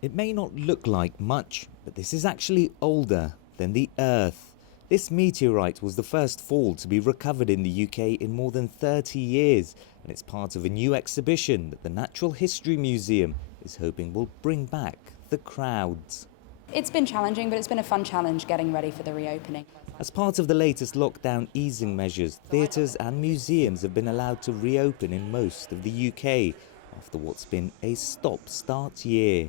It may not look like much, but this is actually older than the Earth. This meteorite was the first fall to be recovered in the UK in more than 30 years, and it's part of a new exhibition that the Natural History Museum is hoping will bring back the crowds. It's been challenging, but it's been a fun challenge getting ready for the reopening. As part of the latest lockdown easing measures, theatres and museums have been allowed to reopen in most of the UK after what's been a stop-start year.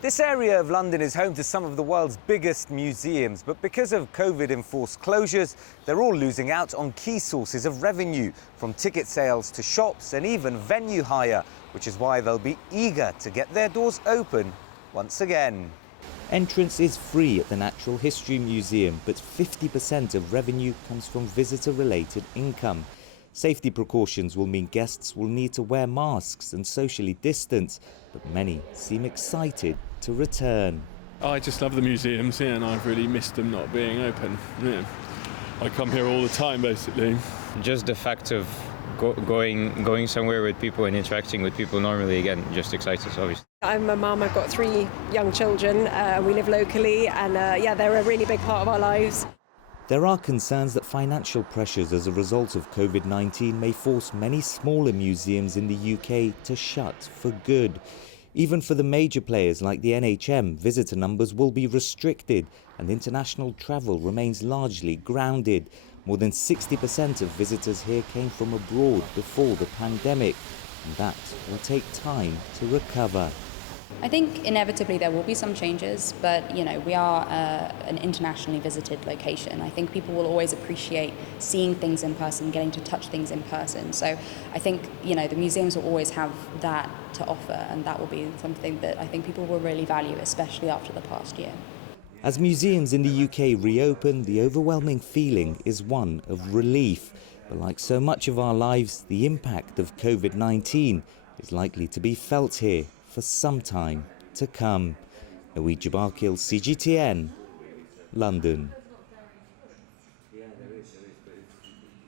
This area of London is home to some of the world's biggest museums, but because of COVID-enforced closures, they're all losing out on key sources of revenue, from ticket sales to shops and even venue hire, which is why they'll be eager to get their doors open once again. Entrance is free at the Natural History Museum, but 50% of revenue comes from visitor-related income. Safety precautions will mean guests will need to wear masks and socially distance, but many seem excited to return. I just love the museums here, and I've really missed them not being open. Yeah. I come here all the time, basically. Just the fact of going somewhere with people and interacting with people normally again just excites us, obviously. I'm a mum, I've got 3 young children, we live locally, and they're a really big part of our lives. There are concerns that financial pressures as a result of COVID-19 may force many smaller museums in the UK to shut for good. Even for the major players like the NHM, visitor numbers will be restricted and international travel remains largely grounded. More than 60% of visitors here came from abroad before the pandemic, and that will take time to recover. I think inevitably there will be some changes, but we are an internationally visited location. I think people will always appreciate seeing things in person, getting to touch things in person. So I think the museums will always have that to offer, and that will be something that I think people will really value, especially after the past year. As museums in the UK reopen, the overwhelming feeling is one of relief. But like so much of our lives, the impact of COVID-19 is likely to be felt here for some time to come. Naweed Jabakil, CGTN, London.